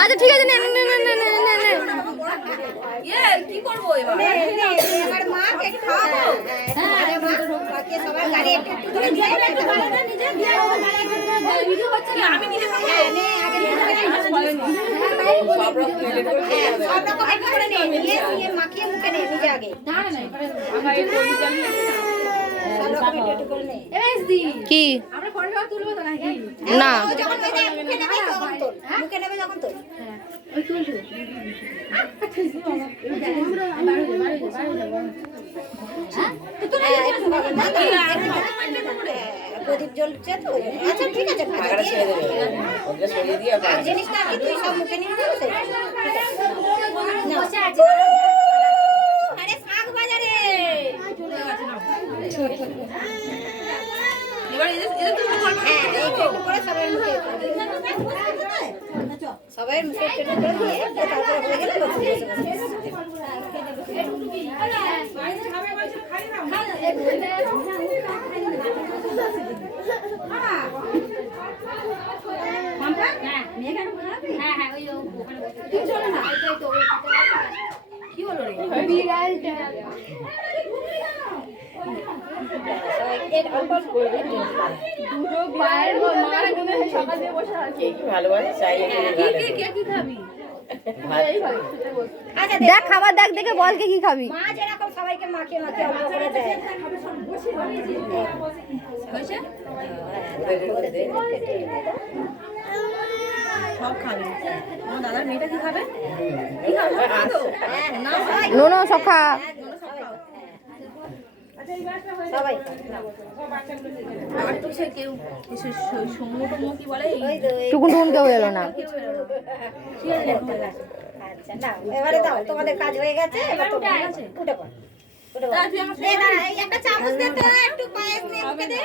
আচ্ছা ঠিক আছে, নে নে নে নে নে নে নে। কি করবো এবার? এবার মাকে খাওয়াবো। আরে মা বাকি সবার গাড়ি একটু একটু করে দিয়ে একটু বানানা নিজে দিয়ে ভিডিও হচ্ছে না। আমি নিজে খাবো। নে আগে নিজে সব রকম একটু করে নে, নিয়ে মাখিয়ে মুখে নে নিজে আগে। না না আগে বলি জানি সব রকম একটু একটু করে নে। এমএসডি কি আমরা ফটো তুলবো তো নাকি? না যখন মুখে নেবে তখন তোল। মুখে নেবে যখন তোল। ওই তুলছো। প্রদীপ জ্বলছে তো। আচ্ছা ঠিক আছে, জিনিসটা কি তুই সব মুখে নিয়ে যাবো? আরে শাক বাজারে এবার এদের তুমি করবে। একটু করে সবাই মুখে সবাই মুখে একটু করে দিয়ে তারপরে হয়ে গেলে বসে কি হলো রে? কি খাবি? দেখ খাবার দেখ, দেখে বল কে কি খাবি। মা যেরকম সবাইকে মাখিয়ে মাখিয়ে অল্প করে দেয়। হয়েছে? সব খাবে। আমার দাদার মেয়েটা কি খাবে? কি খাবে? সব খাবে তো? না নো নো সব খা। সবাই আর তো সে কেউ সমু টমু কি বলে? টুকুন টুকুন কেউ এলো না। আচ্ছা না এবারে দাও, তোমাদের কাজ হয়ে গেছে, এবার তোমরা উঠে পড়ো। উঠে পড়ো। দে দাঁড়া, এই একটা চামচ দে তো, একটু পায়েস নিয়ে মুখে দে।